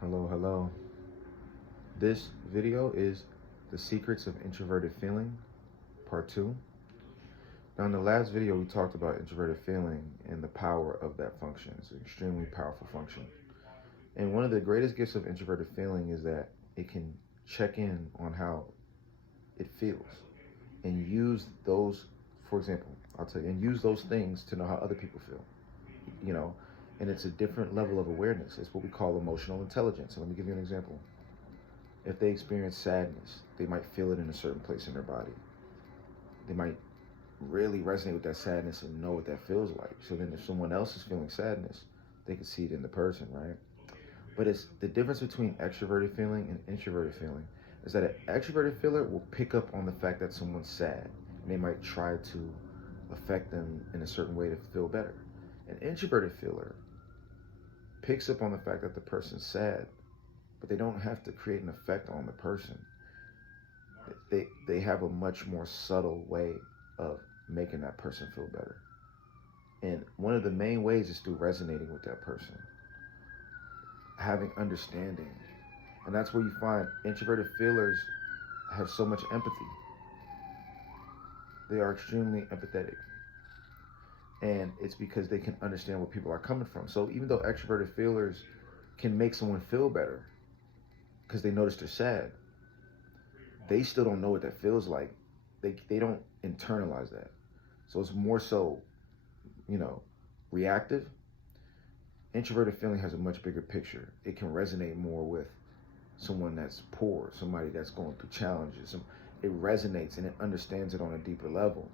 Hello. This video is the secrets of introverted feeling, part 2. Now, in the last video, we talked about introverted feeling and the power of that function. It's an extremely powerful function. And one of the greatest gifts of introverted feeling is that it can check in on how it feels and use those, for example, I'll tell you, and use those things to know how other people feel, you know, and it's a different level of awareness. It's what we call emotional intelligence. So let me give you an example. If they experience sadness, they might feel it in a certain place in their body. They might really resonate with that sadness and know what that feels like. So then if someone else is feeling sadness, they can see it in the person, right? But it's the difference between extroverted feeling and introverted feeling is that an extroverted feeler will pick up on the fact that someone's sad, and they might try to affect them in a certain way to feel better. An introverted feeler picks up on the fact that the person's sad, but they don't have to create an effect on the person. They have a much more subtle way of making that person feel better. And one of the main ways is through resonating with that person, having understanding. And that's where you find introverted feelers have so much empathy. They are extremely empathetic. And it's because they can understand where people are coming from. So even though extroverted feelers can make someone feel better because they notice they're sad, they still don't know what that feels like. They don't internalize that. So it's more so, reactive. Introverted feeling has a much bigger picture. It can resonate more with someone that's poor, somebody that's going through challenges. It resonates and it understands it on a deeper level,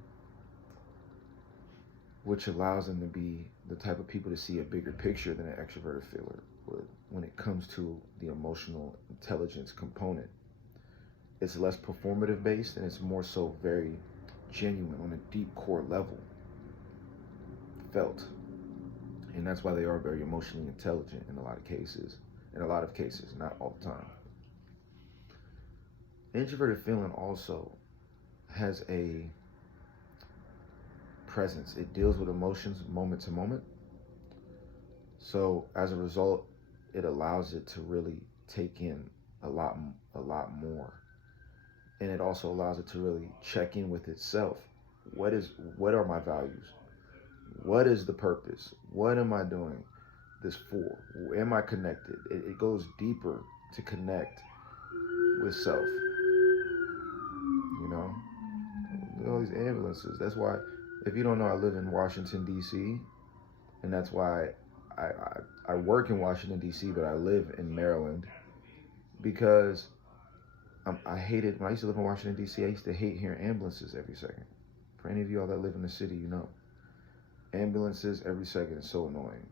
which allows them to be the type of people to see a bigger picture than an extroverted feeler would when it comes to the emotional intelligence component. It's less performative based and it's more so very genuine on a deep core level felt. And that's why they are very emotionally intelligent in a lot of cases. Not all the time. Introverted feeling also has a presence. It deals with emotions moment to moment. So as a result, it allows it to really take in a lot more. And it also allows it to really check in with itself. What are my values? What is the purpose? What am I doing this for? Am I connected? It goes deeper to connect with self. Look at all these ambulances. That's why, if you don't know, I live in Washington, D.C., and that's why I work in Washington, D.C., but I live in Maryland, because I hated, when I used to live in Washington, D.C., I used to hate hearing ambulances every second. For any of you all that live in the city, you know. Ambulances every second is so annoying.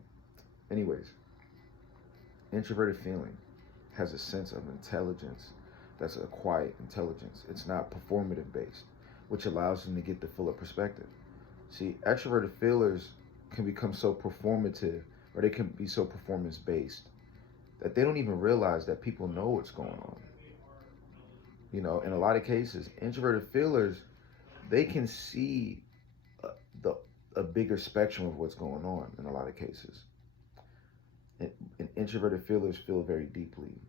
Anyways, introverted feeling has a sense of intelligence that's a quiet intelligence. It's not performative based, which allows them to get the fuller perspective. See, extroverted feelers can become so performative, or they can be so performance based, that they don't even realize that people know what's going on. In a lot of cases, introverted feelers, they can see a bigger spectrum of what's going on in a lot of cases. And introverted feelers feel very deeply.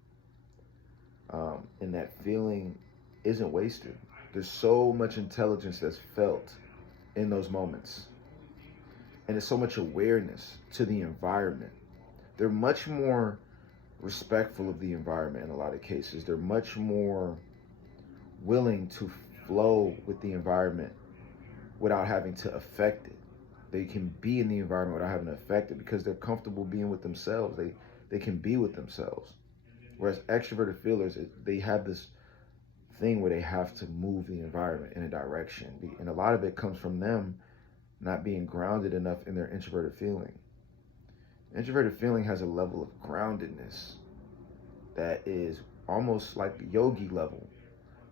And that feeling isn't wasted. There's so much intelligence that's felt in those moments. And there's so much awareness to the environment. They're much more respectful of the environment in a lot of cases. They're much more willing to flow with the environment without having to affect it. They can be in the environment without having to affect it because they're comfortable being with themselves. They can be with themselves. Whereas extroverted feelers, they have this thing where they have to move the environment in a direction. And a lot of it comes from them not being grounded enough in their introverted feeling. Introverted feeling has a level of groundedness that is almost like the yogi level.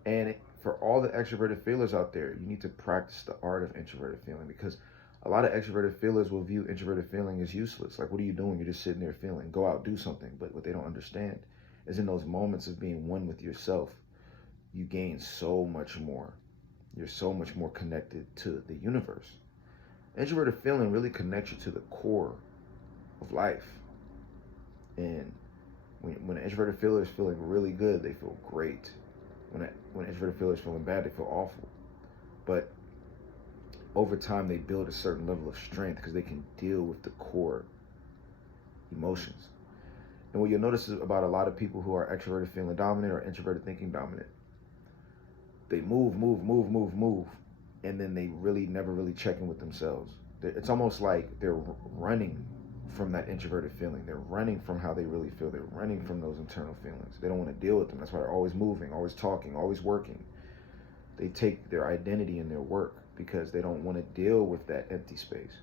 And for all the extroverted feelers out there, you need to practice the art of introverted feeling, because a lot of extroverted feelers will view introverted feeling as useless. Like, what are you doing? You're just sitting there feeling. Go out, do something. But what they don't understand is in those moments of being one with yourself, you gain so much more. You're so much more connected to the universe. Introverted feeling really connects you to the core of life. And when an introverted feeler is feeling really good, they feel great. When an introverted feeler is feeling bad, they feel awful. But over time, they build a certain level of strength because they can deal with the core emotions. And what you'll notice is about a lot of people who are extroverted feeling dominant or introverted thinking dominant, they move, and then they really never really check in with themselves. It's almost like they're running from that introverted feeling. They're running from how they really feel. They're running from those internal feelings. They don't want to deal with them. That's why they're always moving, always talking, always working. They take their identity in their work because they don't want to deal with that empty space.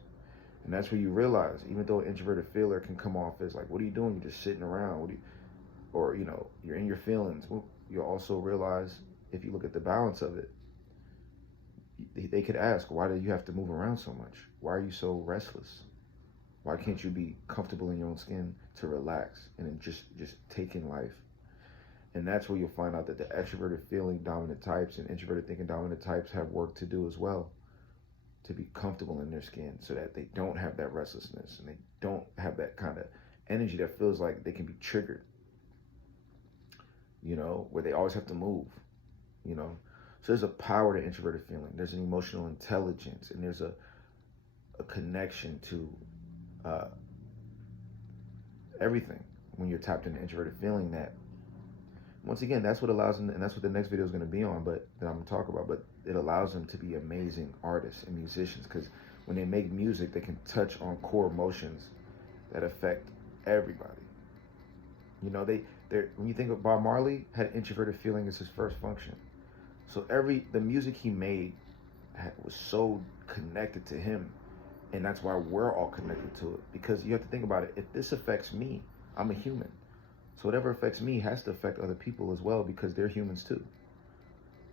And that's where you realize, even though an introverted feeler can come off as like, what are you doing? You're just sitting around. Or, you're in your feelings. Well, you'll also realize, if you look at the balance of it, they could ask, why do you have to move around so much? Why are you so restless? Why can't you be comfortable in your own skin to relax and then just take in life? And that's where you'll find out that the extroverted feeling dominant types and introverted thinking dominant types have work to do as well, to be comfortable in their skin so that they don't have that restlessness and they don't have that kind of energy that feels like they can be triggered, where they always have to move, So there's a power to introverted feeling. There's an emotional intelligence, and there's a connection to everything when you're tapped into introverted feeling. That, once again, that's what allows them, and that's what the next video is going to be on, that I'm going to talk about, but it allows them to be amazing artists and musicians, because when they make music, they can touch on core emotions that affect everybody. When you think of Bob Marley, had introverted feeling as his first function. So the music he made was so connected to him, and that's why we're all connected to it. Because you have to think about it. If this affects me, I'm a human. So whatever affects me has to affect other people as well, because they're humans too.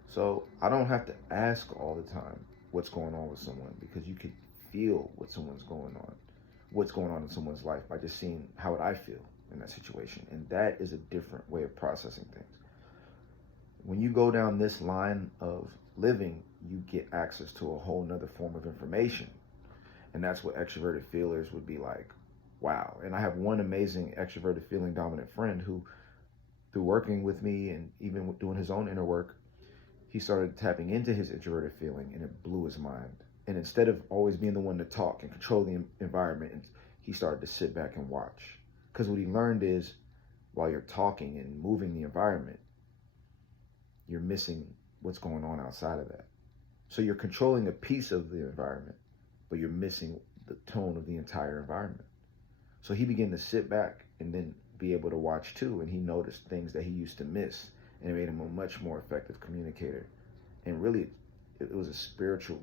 So I don't have to ask all the time what's going on with someone, because you can feel what's going on in someone's life by just seeing how would I feel in that situation. And that is a different way of processing things. When you go down this line of living, you get access to a whole nother form of information. And that's what extroverted feelers would be like. Wow. And I have one amazing extroverted feeling dominant friend who, through working with me and even doing his own inner work, he started tapping into his introverted feeling, and it blew his mind. And instead of always being the one to talk and control the environment, he started to sit back and watch. Because what he learned is, while you're talking and moving the environment, you're missing what's going on outside of that. So you're controlling a piece of the environment, but you're missing the tone of the entire environment. So he began to sit back and then be able to watch too, and he noticed things that he used to miss, and it made him a much more effective communicator. And really, it was a spiritual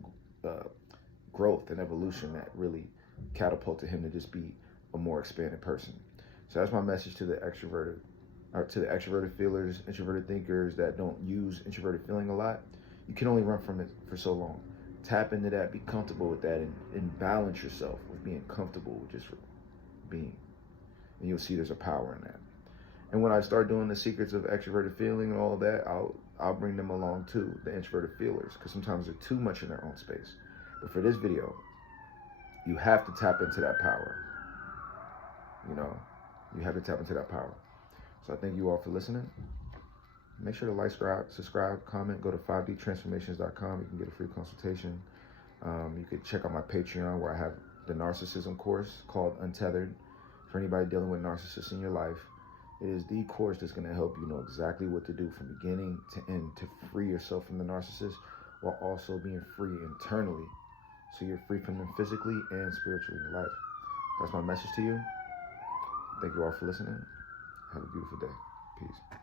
growth and evolution that really catapulted him to just be a more expanded person. So that's my message to the extroverted feelers, introverted thinkers that don't use introverted feeling a lot. You can only run from it for so long. Tap into that, be comfortable with that, and balance yourself with being comfortable with just being. And you'll see there's a power in that. And when I start doing the secrets of extroverted feeling and all of that, I'll bring them along too, the introverted feelers, because sometimes they're too much in their own space. But for this video, you have to tap into that power. You have to tap into that power. So I thank you all for listening. Make sure to like, subscribe, comment. Go to 5dtransformations.com. You can get a free consultation. You could check out my Patreon, where I have the narcissism course called Untethered. For anybody dealing with narcissists in your life, it is the course that's going to help you know exactly what to do from beginning to end to free yourself from the narcissist, while also being free internally. So you're free from them physically and spiritually in your life. That's my message to you. Thank you all for listening. Have a beautiful day. Peace.